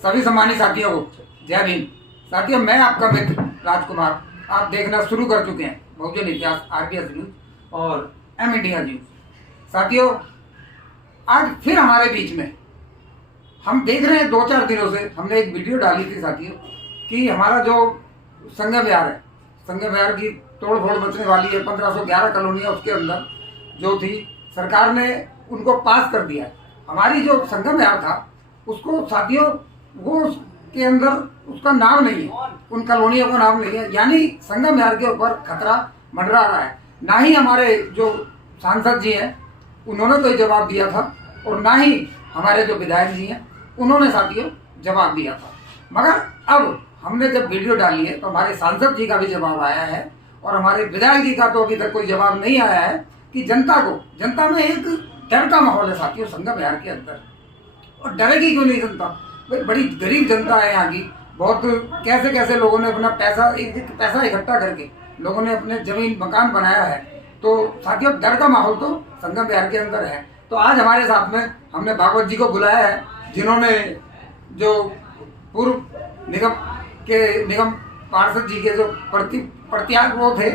सभी सम्मानित साथियों को जय भीम। साथियों, मैं आपका मित्र राजकुमार, आप देखना शुरू कर चुके हैं बहुजन इतिहास RBS न्यूज और M इंडिया न्यूज। साथियों, आज फिर हमारे बीच में हम देख रहे हैं 2-4 दिनों से हमने एक वीडियो डाली थी साथियों कि हमारा जो संगम विहार है, संगम विहार की तोड़ फोड़ बचने वाली है। 1511 कॉलोनियाँ उसके अंदर जो थी, सरकार ने उनको पास कर दिया है। हमारी जो संगम विहार था उसको साथियों, वो के अंदर उसका नाम नहीं है, उन कॉलोनियों का नाम नहीं है, यानी संगम विहार के ऊपर खतरा मंडरा रहा है। ना ही हमारे जो सांसद जी हैं उन्होंने कोई जवाब दिया था और ना ही हमारे जो विधायक जी हैं उन्होंने साथियों जवाब दिया था। मगर अब हमने जब वीडियो डाली है तो हमारे सांसद जी का भी जवाब आया है और हमारे विधायक जी का तो अभी तक कोई जवाब नहीं आया है कि जनता में एक डर का माहौल है साथियों संगम विहार के अंदर। और डरेगी क्यों नहीं जनता? भाई बड़ी गरीब जनता है यहाँ की। बहुत कैसे कैसे लोगों ने अपना पैसा इकट्ठा करके लोगों ने अपने जमीन मकान बनाया है। तो साथियों, डर का माहौल तो संगम विहार के अंदर है। तो आज हमारे साथ में हमने भागवत जी को बुलाया है, जिन्होंने जो पूर्व निगम पार्षद जी के जो प्रत्याग वो थे,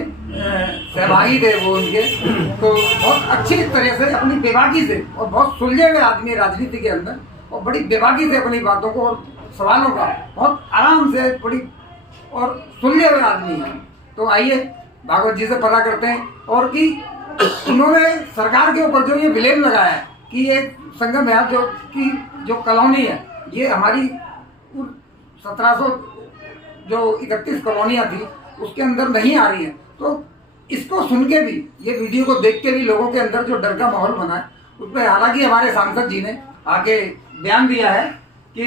सहभागी थे वो उनके, तो बहुत अच्छी तरह से अपनी बेबाकी से, और बहुत सुलझे हुए आदमी राजनीति के अंदर, और बड़ी बेबाकी से अपनी बातों को और सवालों का बहुत आराम से बड़ी और सुलझे हुए आदमी हैं। तो आइए भागवत जी से पता करते हैं और कि उन्होंने सरकार के ऊपर जो ये ब्लेम लगाया है कि ये संगम विहार जो कॉलोनी है, ये हमारी 1731 कॉलोनियाँ थी उसके अंदर नहीं आ रही है। तो इसको सुन के भी, ये वीडियो को देख के भी लोगों के अंदर जो डर का माहौल बना है उस पर हालांकि हमारे सांसद जी ने आगे बयान दिया है कि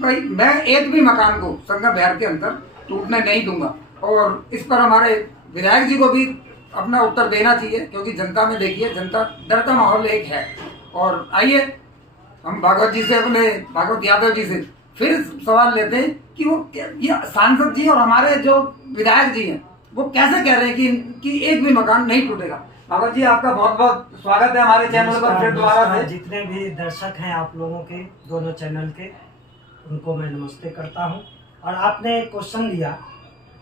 भाई मैं एक भी मकान को संगम विहार के अंदर टूटने नहीं दूंगा। और इस पर हमारे विधायक जी को भी अपना उत्तर देना चाहिए, क्योंकि जनता में देखिए जनता डर का माहौल एक है। और आइए हम भागवत जी से, अपने भागवत यादव जी से फिर सवाल लेते हैं कि वो ये सांसद जी और हमारे जो विधायक जी हैं वो कैसे कह रहे हैं कि एक भी मकान नहीं टूटेगा। भागवत जी, आपका बहुत बहुत स्वागत है हमारे चैनल पर फिर दोबारा से। जितने भी दर्शक हैं आप लोगों के दोनों चैनल के, उनको मैं नमस्ते करता हूं। और आपने एक क्वेश्चन दिया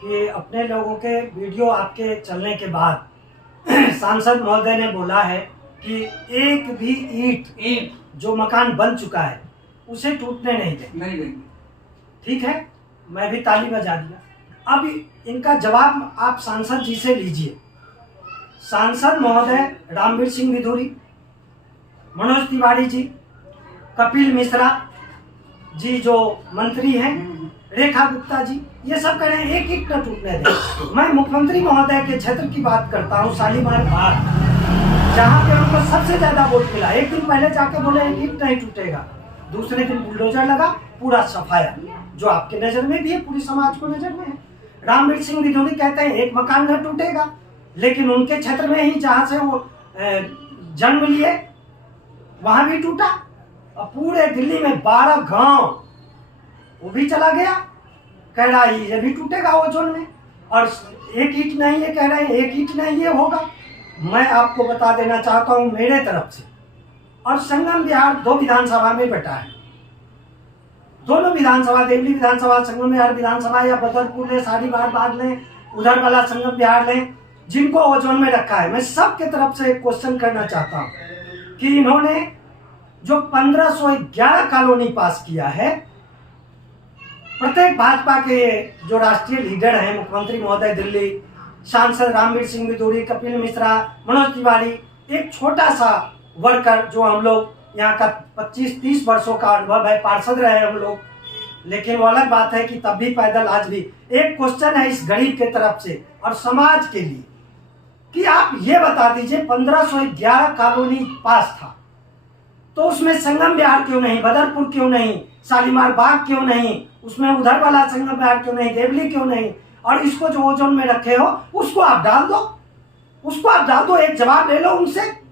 कि अपने लोगों के वीडियो आपके चलने के बाद सांसद महोदय ने बोला है कि एक भी ईंट जो मकान बन चुका है उसे टूटने नहीं देंगे। ठीक है, मैं भी ताली बजा दिया। अब इनका जवाब आप सांसद जी से लीजिए। सांसद महोदय रामवीर सिंह विधूरी, मनोज तिवारी जी, कपिल मिश्रा जी जो मंत्री हैं, रेखा गुप्ता जी, ये सब कह रहे हैं एक ईंट न टूटने दें। मैं मुख्यमंत्री महोदय के क्षेत्र की बात करता हूँ, शालीमार बाग, जहाँ पे उनको सबसे ज्यादा वोट मिला। एक दिन पहले जाके बोले एक ईंट नहीं टूटेगा, दूसरे दिन बुलडोजर लगा, पूरा सफाया, जो आपके नजर में भी है, पूरी समाज को नजर में है। रामवीर सिंह विधूरी कहते हैं एक मकान न टूटेगा, लेकिन उनके क्षेत्र में ही जहां से वो जन्म लिए वहां भी टूटा। और पूरे दिल्ली में 12 गांव वो भी चला गया, कह रहा है ये भी टूटेगा ओजोन में। और एक ईंट नहीं, ये कह रहे हैं एक ईंट नहीं ये होगा। मैं आपको बता देना चाहता हूं मेरे तरफ से, और संगम विहार 2 विधानसभा में बटा है। दोनों विधानसभा, देवली विधानसभा, संगम विहार विधानसभा, या बदरपुर ले, शालीमार बाग लें, उधर वाला संगम विहार लें, जिनको ओजोन में रखा है। मैं सबके तरफ से एक क्वेश्चन करना चाहता हूं कि इन्होंने जो 1511 कॉलोनी पास किया है, प्रत्येक भाजपा के जो राष्ट्रीय लीडर हैं, मुख्यमंत्री महोदय दिल्ली, सांसद रामवीर सिंह विधूरी, कपिल मिश्रा, मनोज तिवारी, एक छोटा सा वर्कर जो हम लोग यहाँ का 25-30 वर्षों का अनुभव है, पार्षद रहे हम लोग, लेकिन वो अलग बात है कि तब भी पैदल आज भी। एक क्वेश्चन है इस गरीब के तरफ से और समाज के लिए कि आप ये बता दीजिए 1511 कॉलोनी पास था, तो उसमें संगम विहार क्यों नहीं, बदरपुर क्यों नहीं, शालीमार बाग क्यों नहीं, उसमें उधर वाला संगम विहार क्यों नहीं, देवली क्यों नहीं, और इसको जो ओजोन में रखे हो उसको आप डाल दो, उसको आप डाल दो, एक जवाब ले लो उनसे।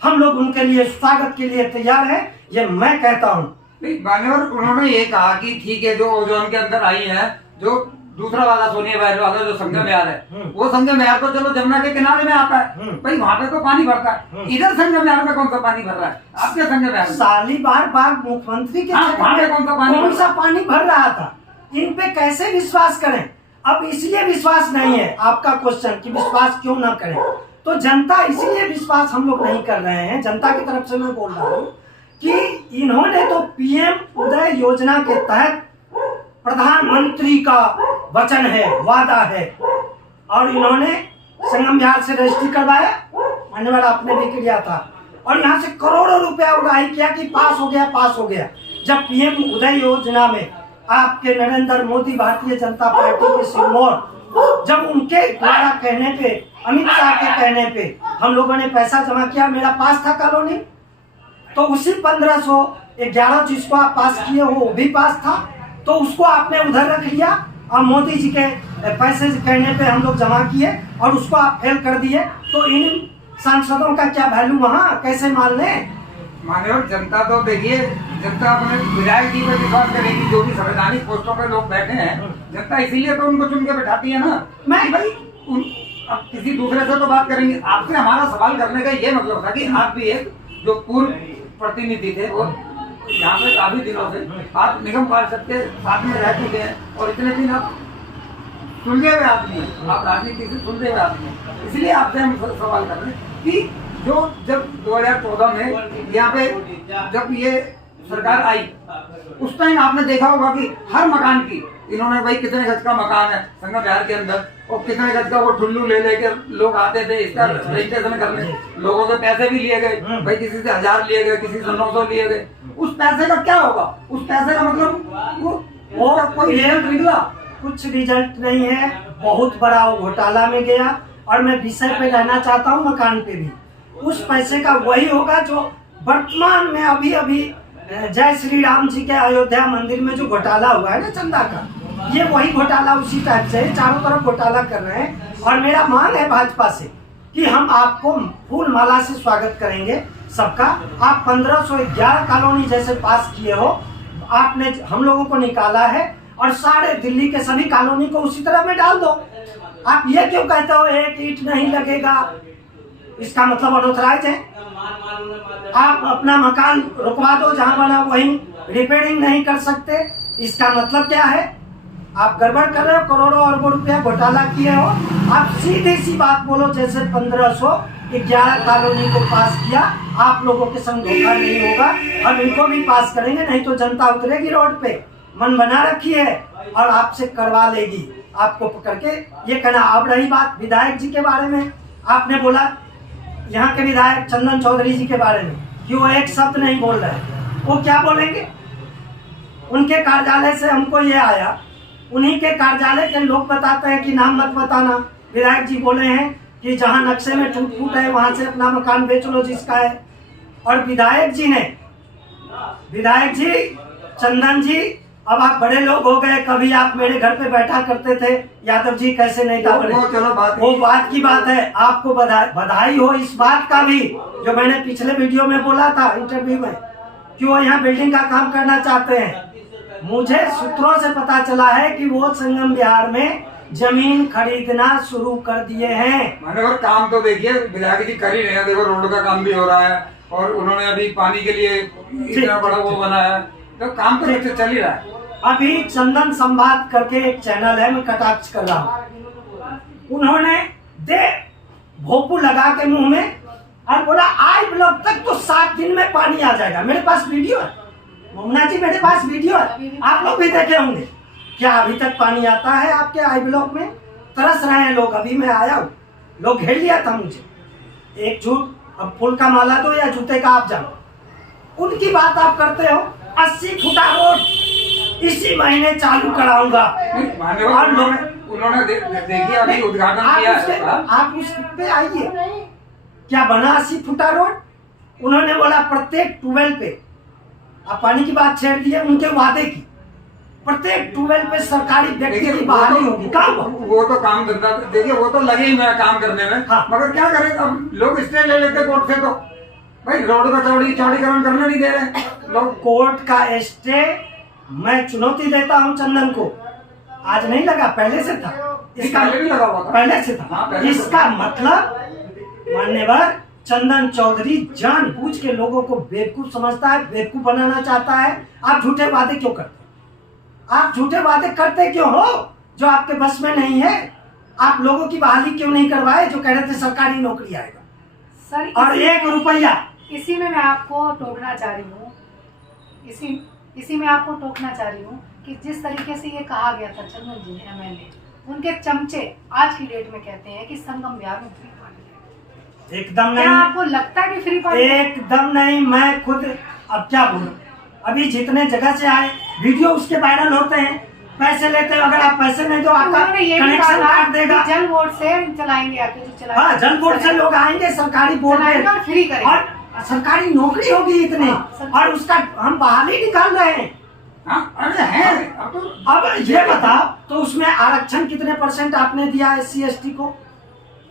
हम लोग उनके लिए स्वागत के लिए तैयार हैं, ये मैं कहता हूँ। मान्यवर, उन्होंने ये कहा कि ठीक है जो ओजोन के अंदर आई है, जो दूसरा वाला सोनिया बहर वाला जो संगम यार है, वो संगम यार तो चलो जमुना के किनारे में आता है भाई, वहाँ पे तो पानी भरता है। इधर संगम यार में कौन सा पानी भर रहा है आपके संगम यार? सालीबार बाग मुख्यमंत्री के वहाँ पे कौन सा पानी भर रहा था? इन पे कैसे विश्वास करें? अब इसलिए विश्वास नहीं है, आपका क्वेश्चन कि विश्वास क्यों ना करें, तो जनता इसलिए विश्वास हम लोग नहीं कर रहे हैं। जनता की तरफ से मैं बोल रहा हूँ कि इन्होंने तो पीएम उदय योजना के तहत प्रधानमंत्री का वचन है, वादा है, और इन्होंने संगम विहार से रजिस्ट्री करवाया, मान्यवर आपने भी किया था, और यहाँ से करोड़ों रुपया उड़ाई किया कि पास हो गया, पास हो गया। जब पीएम उदय योजना में आपके नरेंद्र मोदी भारतीय जनता पार्टी के सिरमौर, जब उनके द्वारा कहने पे, अमित शाह के कहने पे हम लोगों ने पैसा जमा किया, मेरा पास था कॉलोनी, तो उसी 1511 जिसको आप पास किए हो वो भी पास था, तो उसको आपने उधर रख लिया और मोदी जी के पैसे कहने पे हम लोग जमा किए और उसको आप फेल कर दिए। तो इन सांसदों का क्या वैल्यू वहाँ कैसे मान लें? माननीय जनता तो देखिए, जनता अपने विधायक जी पर विश्वास करेगी, जो भी संवैधानिक पोस्टों पे लोग बैठे हैं, जनता इसीलिए तो उनको चुन के बैठाती है ना। मैं भाई अब किसी दूसरे से तो बात करेंगे, आपसे हमारा सवाल करने का ये मतलब था कि आप भी एक जो पूर्व प्रतिनिधि थे और यहाँ पे काफी दिनों से आप निगम पार्षद के साथ में रह चुके हैं और इतने दिन आप सुलझे हुए आदमी हैं, आप राजनीति से सुलझे हुए आदमी हैं, इसलिए आपसे हम सवाल कर रहे हैं कि जो जब 2014 में यहाँ पे जब ये सरकार आई, उस टाइम आपने देखा होगा कि हर मकान की इन्होंने भाई कितने गज का मकान है संगम विहार के अंदर और कितने गज का वो ठुल्लू ले लेके लोग आते थे इसका रजिस्ट्रेशन करने, लोगों से पैसे भी लिए गए भाई, किसी से 1000 लिए गए, किसी से 900 लिए गए। उस पैसे का क्या होगा? उस पैसे का मतलब वो कोई रिजल्ट निकला? कुछ रिजल्ट नहीं है, बहुत बड़ा वो घोटाला में गया। और मैं विषय पे रहना चाहता हूँ, मकान पे भी उस पैसे का वही होगा जो वर्तमान में अभी अभी जय श्री राम जी के अयोध्या मंदिर में जो घोटाला हुआ है ना चंदा का, ये वही घोटाला उसी टाइप से चारों तरफ घोटाला कर रहे हैं। और मेरा मांग है भाजपा से कि हम आपको फूल माला से स्वागत करेंगे सबका। आप 1511 कॉलोनी जैसे पास किए हो, आपने हम लोगों को निकाला है और सारे दिल्ली के सभी कॉलोनी को उसी तरह में डाल दो। आप ये क्यों कहते हो एक ईंट नहीं लगेगा? इसका मतलब अनऑथराइज है। आप अपना मकान रुकवा दो, जहां बना वहीं रिपेयरिंग नहीं कर सकते, इसका मतलब क्या है? आप गड़बड़ कर रहे हो, करोड़ों अरबों रुपया घोटाला किए हो। आप सीधी सी बात बोलो, जैसे 1511 कॉलोनी को पास किया, आप लोगों के संग धोखा नहीं होगा, हम इनको भी पास करेंगे, नहीं तो जनता उतरेगी रोड पे, मन बना रखी है और आपसे करवा लेगी आपको पकड़ के। ये कहना। अब रही बात विधायक जी के बारे में, आपने बोला यहाँ के विधायक चंदन चौधरी जी के बारे में कि वो एक शब्द नहीं बोल रहे, वो क्या बोलेंगे? उनके कार्यालय से हमको ये आया, उन्हीं के कार्यालय के लोग बताते हैं कि नाम मत बताना। विधायक जी बोले हैं कि जहां नक्शे में टूट फूट है वहां से अपना मकान बेच लो जिसका है। और विधायक जी चंदन जी, अब आप बड़े लोग हो गए, कभी आप मेरे घर पे बैठा करते थे, यादव जी कैसे नहीं था बड़े, वो बात की बात है। आपको बधाई हो इस बात का भी, जो मैंने पिछले वीडियो में बोला था इंटरव्यू में, कि वो यहाँ बिल्डिंग का काम करना चाहते हैं। मुझे सूत्रों से पता चला है कि वो संगम विहार में जमीन खरीदना शुरू कर दिए हैं। माननीय काम तो देखिए विधायक जी कर ही रहे हैं, देखो रोड का काम भी हो रहा है और उन्होंने अभी पानी के लिए इतना बड़ा वो बनाया है, तो काम तो चल ही रहा है। अभी चंदन संवाद करके एक चैनल है, मैं कटाक्ष कर रहा हूँ, उन्होंने भोपू लगा के मुंह में और बोला आई ब्लॉक तक तो 7 दिन में पानी आ जाएगा। मेरे पास वीडियो है मोमना जी, मेरे पास वीडियो है, आप लोग भी देखे होंगे। क्या अभी तक पानी आता है आपके आई ब्लॉक में? तरस रहे हैं लोग। अभी मैं आया हूँ, लोग घेर लिया था मुझे, एक झूठ, अब फूल का माला दो या जूते का आप जानो। उनकी बात आप करते हो। 80 फुटा रोड इसी महीने चालू कराऊंगा। और उन्होंने देखिए अभी उद्घाटन किया है। आप उस पे आइए, क्या बना 80 फुटा रोड? उन्होंने बोला प्रत्येक ट्यूबवेल पे, आप पानी की बात छेड़ दिए, उनके वादे की, प्रत्येक ट्यूबवेल पे सरकारी व्यक्ति की बहाली होगी। काम वो तो काम धंधा देखिए, वो तो लगे ही मैं काम करने में। हाँ। मगर क्या करें, अब लोग स्टे ले लेते कोर्ट से, तो भाई रोड का चौड़ीकरण करने नहीं दे रहे लोग। कोर्ट का स्टे मैं चुनौती देता हूं चंदन को आज नहीं लगा, पहले से था। इसका पहले भी लगा हुआ था। पहले से था। हाँ, पहले इसका मतलब मान्यवर चंदन चौधरी जानबूझ के लोगों को बेवकूफ समझता है, बेवकूफ बनाना चाहता है। आप झूठे वादे क्यों करते हो? आप झूठे वादे करते क्यों हो जो आपके बस में नहीं है? आप लोगों की बहाली क्यों नहीं करवाए जो कह रहे थे सरकारी नौकरी आएगा सर? और 1 रुपया। इसी में मैं आपको टोकना चाह रही हूँ, इसी में आपको टोकना चाह रही हूँ कि जिस तरीके से ये कहा गया था चंदन जी एमएलए, उनके चमचे आज की डेट में कहते हैं कि संगम बिहार में फ्री पानी है। एकदम नहीं। क्या आपको लगता है कि फ्री पानी है? एकदम नहीं। मैं खुद अब क्या बोलूं, अभी जितने जगह से आए वीडियो उसके वायरल होते हैं, पैसे लेते हैं। अगर आप पैसे नहीं दो आपका उन्होंने ये भी कनेक्शन कहा काट देगा। कि जल बोर्ड से चलाएंगे, आपके जो चलाएंगे। हाँ, जल बोर्ड से लोग आएंगे, सरकारी बोर्ड चलाएंगे और फ्री में, करेंगे। और सरकारी नौकरी होगी इतनी, हाँ, और उसका हम बहाली निकाल रहे हैं। हाँ, अरे है। अब ये बताओ तो उसमें आरक्षण कितने % आपने दिया SC/ST को,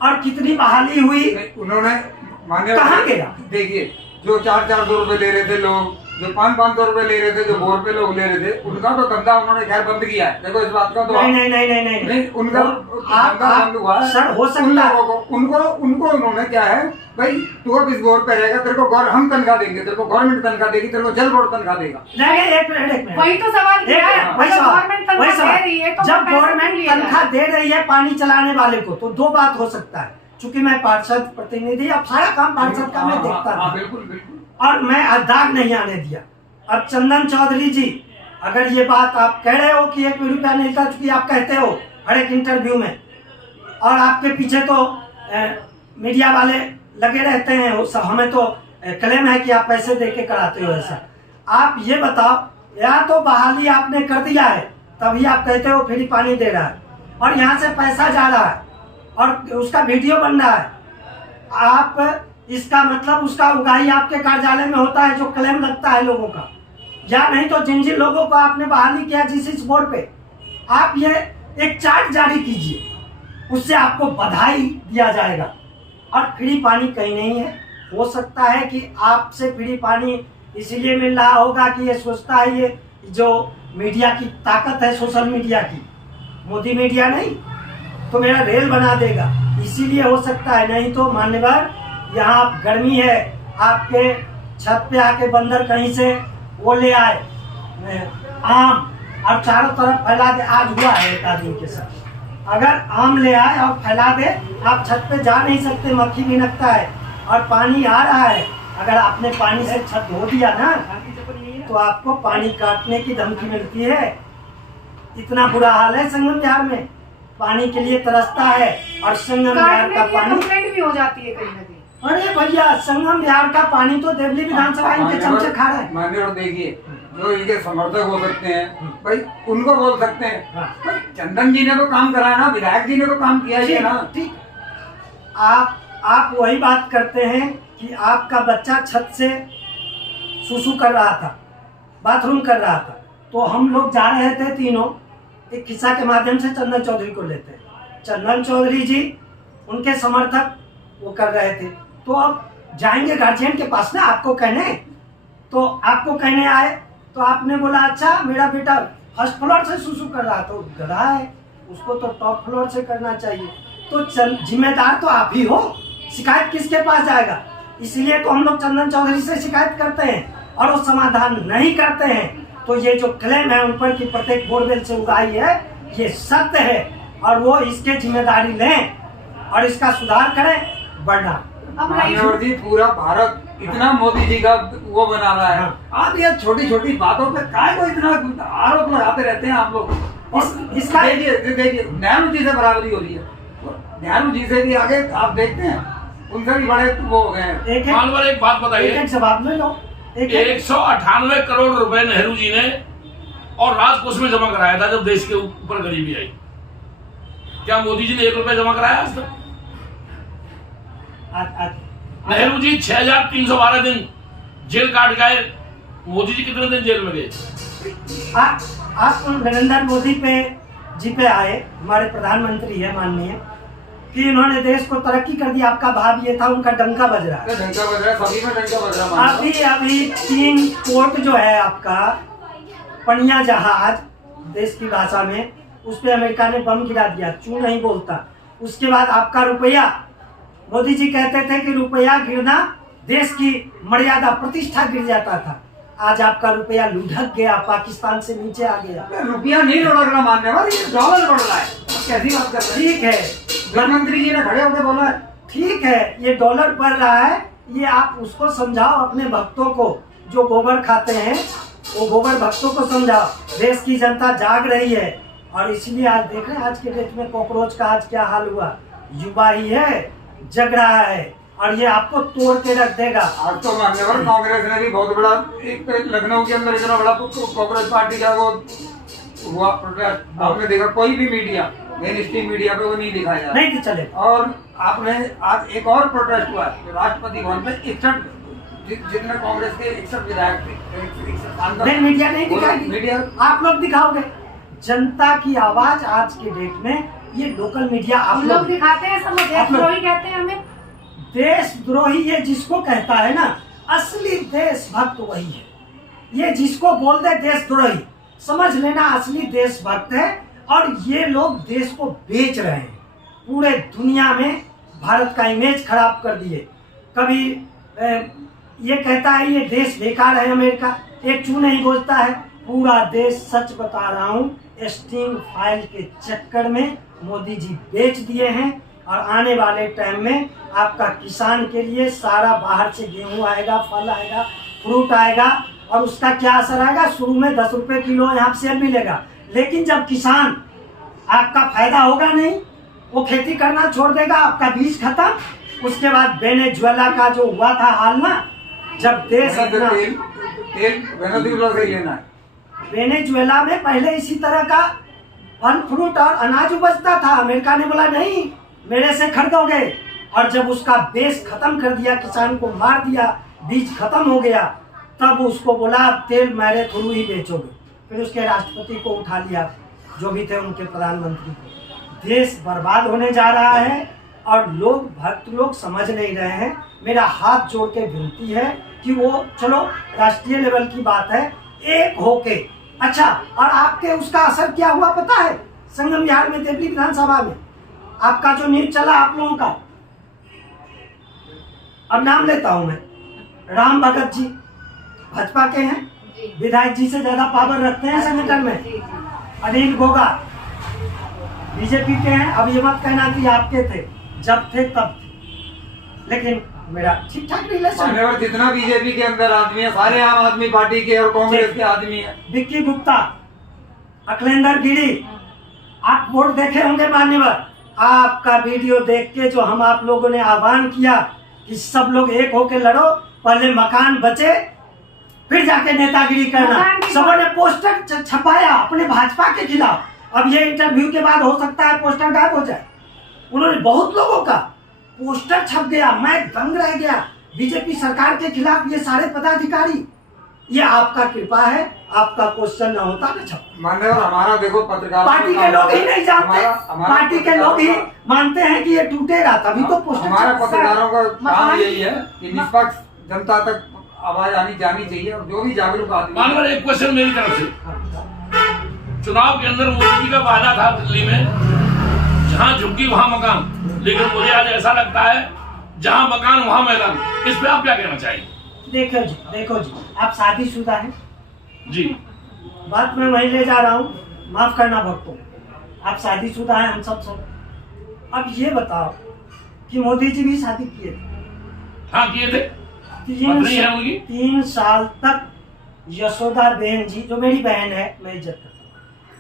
और कितनी बहाली हुई? उन्होंने मान्य कहाँ गया? देखिए, जो 400 रुपए ले रहे थे लोग, जो 500 रुपए ले रहे थे, जो 2 रुपए लोग ले रहे थे, उनका तो धंधा उन्होंने खैर बंद किया है। देखो इस बात का तो नहीं, उनका धंधा बंद हुआ है। सर हो उन सकता है। लोगों को उनको उन्होंने क्या है, भाई तू अब इस बोर्ड पे रहेगा, तेरे को हम तनख्वाह देंगे, तेरे को गवर्नमेंट तनख्वाह देगी, तेरे को जल बोर्ड तनख्वाह देगा। नहीं, एक मिनट। वही तो सवाल किया है। वही जब सवाल, गवर्नमेंट तनख्वाह दे रही है तो जब पैसे क्यों गवर्नमेंट लिए जा रहे तनख्वाह हैं? दे रही है पानी चलाने वाले को, तो 2 बात हो सकता है। चूंकि मैं पार्षद प्रतिनिधि, अब सारा काम पार्षद का मैं देखता था, बिल्कुल। और मैं दाग नहीं आने दिया। अब चंदन चौधरी जी, अगर ये बात आप कह रहे हो कि 1 रुपया नहीं था, चूंकि आप कहते हो हर एक इंटरव्यू में, और आपके पीछे तो मीडिया वाले लगे रहते हैं, हमें तो क्लेम है कि आप पैसे दे के कराते हो ऐसा। आप ये बताओ, या तो बहाली आपने कर दिया है तभी आप कहते हो फ्री पानी दे रहा है, और यहाँ से पैसा जा रहा है और उसका वीडियो बन रहा है। आप इसका मतलब उसका उगाही आपके कार्यालय में होता है जो क्लेम लगता है लोगों का, या नहीं तो जिन जिन लोगों को आपने बहाली किया जिस बोर्ड पे, आप ये एक चार्ट जारी कीजिए, उससे आपको बधाई दिया जाएगा। और फ्री पानी कहीं नहीं है। हो सकता है कि आपसे फ्री पानी इसलिए मिल रहा होगा कि ये सोचता है, ये जो मीडिया की ताकत है, सोशल मीडिया की, मोदी मीडिया नहीं तो मेरा रेल बना देगा, इसीलिए हो सकता है। नहीं तो मान्यवर, यहाँ गर्मी है, आपके छत पे आके बंदर कहीं से वो ले आए आम, और चारों तरफ फैला दे। आज हुआ है एक आदमी के साथ, अगर आम ले आए और फैला दे, आप छत पे जा नहीं सकते, मक्खी भिनकता है, और पानी आ रहा है, अगर आपने पानी से छत धो दिया ना तो आपको पानी काटने की धमकी मिलती है। इतना बुरा हाल है संगम बिहार में, पानी के लिए तरसता है। और संगम बिहार का पानी, कंप्लेंट भी हो जाती है कहीं ना कहीं। अरे भैया, संगम बिहार का पानी तो देवली विधानसभा इनके चमचे खा रहा है। मान्य, और देखिए, जो इनके समर्थक हो सकते हैं भाई, उनको बोल सकते हैं भाई चंदन जी ने तो काम करा ना, विधायक जी ने तो काम किया ही है ना। ठीक, आप वही बात करते हैं कि आपका बच्चा छत से सुसु कर रहा था, बाथरूम कर रहा था, तो हम लोग जा रहे थे तीनों, एक किस्सा के माध्यम से चंदन चौधरी को लेते हैं। चंदन चौधरी जी, उनके समर्थक वो कर रहे थे, तो अब जाएंगे गार्जियन के पास ना आपको कहने, तो आपको कहने आए, तो आपने बोला अच्छा मेरा बेटा फर्स्ट फ्लोर से सुसु कर रहा, तो गधा है, उसको तो टॉप फ्लोर से करना चाहिए। तो जिम्मेदार तो आप ही हो, शिकायत किसके पास जाएगा? इसलिए तो हम लोग चंदन चौधरी से शिकायत करते हैं और वो समाधान नहीं करते हैं। तो ये जो क्लेम है उन पर कि प्रत्येक बोरवेल से उगाई है, ये सत्य है, और वो इसके जिम्मेदारी लें और इसका सुधार करें, बढ़ना। मान्यवर जी, पूरा भारत इतना मोदी जी का वो बना रहा है, आप ये छोटी छोटी बातों पे काय को इतना आरोप लगाते रहते हैं आप लोग। इसका देखिए नेहरू जी से बराबरी हो रही है, नेहरू जी से भी आगे आप देखते हैं, उनसे भी बड़े वो हो गए हैं। एक बात बताइए, एक जवाब ले लो। 198 करोड़ रुपए नेहरू जी ने और राजकोष में जमा कराया था जब देश के ऊपर गरीबी आई। क्या मोदी जी ने 1 रुपया जमा कराया आज तक? नेहरू जी 6312 दिन जेल काट गए, मोदी जी कितने दिन जेल में गए? आप नरेंद्र मोदी जी पे आए, हमारे प्रधानमंत्री है माननीय, कि इन्होंने देश को तरक्की कर दिया। आपका भाव ये था, उनका डंका बज रहा है, डंका बज रहा है, सभी में डंका बज रहा है। अभी 3 पोर्ट जो है आपका, पनिया जहाज देश की भाषा में, उस पर अमेरिका ने बम गिरा दिया, क्यों नहीं बोलता। उसके बाद आपका रुपया, मोदी जी कहते थे कि रुपया गिरना देश की मर्यादा प्रतिष्ठा गिर जाता था। आज आपका रुपया लुढ़क गया, पाकिस्तान से नीचे आ गया। रुपया नहीं लुढ़क रहा मानने वाले, ये डॉलर बढ़ रहा है। कैसी बात कर रहे हैं? ठीक है, प्रधानमंत्री जी ने खड़े होकर बोला है। ठीक है, ये डॉलर बढ़ रहा है, ये आप उसको समझाओ अपने भक्तों को जो गोबर खाते हैं, वो गोबर भक्तों को समझाओ। देश की जनता जाग रही है और इसलिए आज देख रहे हैं आज के डेट में कॉकरोच का आज क्या हाल हुआ। युवा ही है, जग रहा है और ये आपको तोड़ के रख देगा। आज तो मानने वाले कांग्रेस ने भी बहुत बड़ा, एक तो लखनऊ के अंदर इतना बड़ा कांग्रेस पार्टी का वो हुआ प्रोटेस्ट, आपने देखा कोई भी मीडिया, मेन स्ट्रीम मीडिया पे वो नहीं दिखाया नहीं तो चले। और आपने आज एक और प्रोटेस्ट हुआ है राष्ट्रपति भवन पे, 61 जितने कांग्रेस के 61 विधायक थे, नहीं मीडिया नहीं दिखाएगी, मीडिया आप लोग दिखाओगे। जनता की आवाज आज के डेट में ये लोकल मीडिया आप हम लोग दिखाते हैं, सब देशद्रोही कहते हैं हमें। देशद्रोही ये जिसको कहता है ना, असली देशभक्त वही है। ये जिसको बोल दे देशद्रोही, समझ लेना असली देशभक्त है। और ये लोग देश को बेच रहे हैं, पूरे दुनिया में भारत का इमेज खराब कर दिए। कभी ये कहता है ये देश बेकार है अमेरिका, एक चू नहीं बोलता है। पूरा देश, सच बता रहा हूँ, स्टिंग फाइल के चक्कर में मोदी जी बेच दिए हैं। और आने वाले टाइम में आपका किसान के लिए सारा बाहर से गेहूं आएगा, फल आएगा, फ्रूट आएगा और उसका क्या असर आएगा। शुरू में 10 रुपए किलो यहाँ से मिलेगा, लेकिन जब किसान आपका फायदा होगा नहीं, वो खेती करना छोड़ देगा, आपका बीज खत्म। उसके बाद वेनेजुएला का जो हुआ था हाल ना, जब देश वेनेजुएला में पहले इसी तरह का फल फ्रूट और अनाज उपजता था। अमेरिका ने बोला नहीं, मेरे से खरीदोगे, और जब उसका बेस खत्म कर दिया, किसान को मार दिया, बीज खत्म हो गया, तब उसको बोला तेल मेरे थ्रू ही बेचोगे। फिर उसके राष्ट्रपति को उठा लिया, जो भी थे उनके प्रधानमंत्री को। देश बर्बाद होने जा रहा है और लोग, भक्त लोग समझ नहीं रहे हैं। मेरा हाथ जोड़ के विनती है कि वो, चलो राष्ट्रीय लेवल की बात है, एक होके। अच्छा, और आपके उसका असर क्या हुआ पता है? संगम विहार में, देवली विधानसभा में आपका जो न्यूज चला आप लोगों का, अब नाम लेता हूं मैं, राम भगत जी भाजपा के हैं, विधायक जी से ज्यादा पावर रखते हैं संगठन में। अनिल गोगा बीजेपी के हैं। अब ये मत कहना कि आपके थे, जब थे तब थे, लेकिन मेरा ठीक ठाक रिलेशन। जितना बीजेपी के अंदर आदमी है सारे आम आदमी पार्टी के और कांग्रेस के आदमी है। विक्की गुप्ता, अखिलेंद्र गिरी, आप वोट देखे होंगे मान्यवर। आपका वीडियो देख के जो हम आप लोगों ने आह्वान किया कि सब लोग एक होके लड़ो, पहले मकान बचे फिर जाके नेतागिरी करना, सबों ने पोस्टर छपाया अपने भाजपा के खिलाफ। अब ये इंटरव्यू के बाद हो सकता है पोस्टर गायब हो जाए। उन्होंने बहुत लोगों का पोस्टर छप गया, मैं दंग रह गया। बीजेपी सरकार के खिलाफ ये सारे पदाधिकारी, ये आपका कृपा है, आपका क्वेश्चन न होता न छप। मान्यवर हमारा देखो पत्रकार, पार्टी के लोग ही नहीं जानते, पार्टी के लोग ही मानते हैं कि ये टूटेगा, तभी तो पोस्टर। हमारा पत्रकारों का काम यही है कि निष्पक्ष जनता तक आवाज आनी जानी चाहिए और जो भी जागरूक आदमी। मानवर एक क्वेश्चन मेरी तरफ से, चुनाव के अंदर मोदी जी का वादा था दिल्ली में, जहाँ झुकी वहाँ मकान, लेकिन मुझे आज ऐसा लगता है जहाँ मकान वहाँ मैदान। इस पे आप क्या कहना चाहिए? देखो जी, आप शादीशुदा हैं जी, बात मैं वही ले जा रहा हूँ, माफ करना भक्तों, आप शादीशुदा हैं, हम सब। अब ये बताओ कि मोदी जी भी शादी किए थे? हाँ किए थे। 3 साल तक यशोदा बहन जी, जो मेरी बहन है, मैं इज्जत करता हूँ,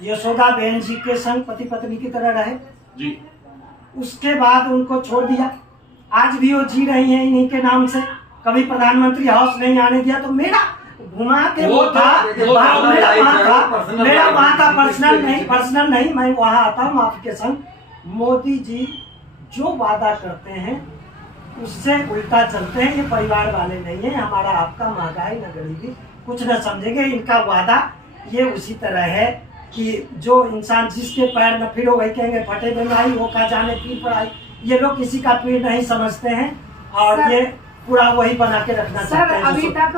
यशोदा बहन जी के संग पति पत्नी की तरह रहे जी। उसके बाद उनको छोड़ दिया। आज भी वो जी रही हैं इन्हीं के नाम से। कभी प्रधानमंत्री हाउस नहीं आने दिया, तो मेरा घुमा के वो था, मेरा वहाँ था पर्सनल नहीं, मैं वहाँ आता हूँ आपके संग। मोदी जी जो वादा करते हैं उससे उल्टा चलते हैं। ये परिवार वाले नहीं है, हमारा आपका महंगाई न गरीबी कुछ न समझेंगे। इनका वादा ये उसी तरह है कि जो इंसान जिसके पैर न फिरो वही कहेंगे फटे बनाई, वो का जाने पीर पर आई। ये लोग किसी का पीर नहीं समझते हैं और ये पूरा वही बना के रखना चाहते हैं। अभी तक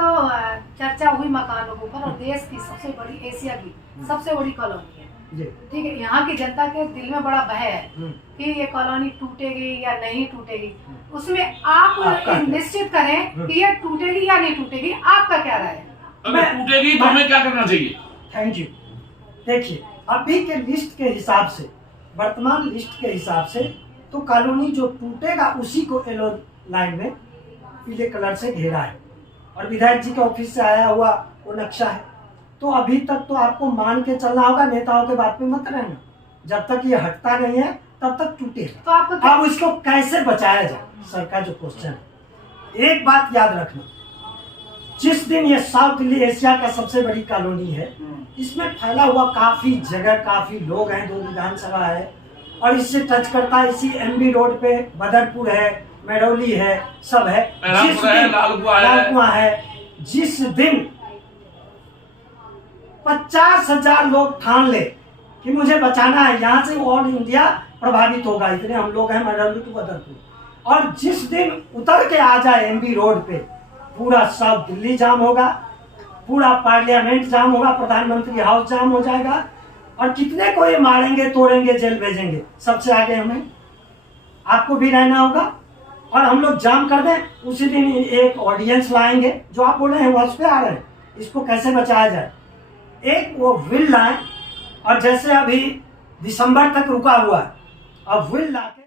चर्चा हुई मकानों के ऊपर, और देश की सबसे बड़ी, एशिया की सबसे बड़ी कॉलोनी है, जी। ठीक है, यहाँ की जनता के दिल में बड़ा भय है हम्म। कि ये कॉलोनी टूटेगी या नहीं टूटेगी। उसमें आप आपका निश्चित करें कि ये टूटेगी या नहीं टूटेगी, आपका क्या राय है? अगर टूटेगी तो हमें क्या करना चाहिए? Thank you. देखिए, अभी के लिस्ट के हिसाब से, वर्तमान लिस्ट के हिसाब से तो कॉलोनी जो टूटेगा उसी को येलो लाइन में पीले कलर से घेरा है और विधायक जी के ऑफिस से आया हुआ वो नक्शा है। तो अभी तक तो आपको मान के चलना होगा, नेताओं के बात पे मत रहना। जब तक ये हटता नहीं है तब तक टूटेगा। तो आपको क्या- अब इसको कैसे बचाया जाए, सर का जो क्वेश्चन है, एक बात याद रखना, जिस दिन ये साउथ दिल्ली एशिया का सबसे बड़ी कॉलोनी है, इसमें फैला हुआ काफी जगह, काफी लोग हैं, 2 विधानसभा है और इससे टच करता है। इसी एमबी रोड पे बदरपुर है, मेडौली है, सब है, मेहरानपुर है, लालकुआं है। जिस दिन 50,000 लोग ठान ले कि मुझे बचाना है, यहाँ से ऑल इंडिया प्रभावित होगा, इतने हम लोग हैं मेडौली टू बदरपुर, और जिस दिन उतर के आ जाए एमबी रोड पे, पूरा साउथ दिल्ली जाम होगा, पूरा पार्लियामेंट जाम होगा, प्रधानमंत्री हाउस जाम हो जाएगा और कितने को ये मारेंगे, तोड़ेंगे, जेल भेजेंगे। सबसे आगे हमें, आपको भी रहना होगा और हम लोग जाम कर दें, उसी दिन एक ऑडियंस लाएंगे। जो आप बोल रहे हैं वो उस पे आ रहे हैं, इसको कैसे बचाया जाए, एक वो विल लाए, और जैसे अभी दिसंबर तक रुका हुआ है, अब विल ला के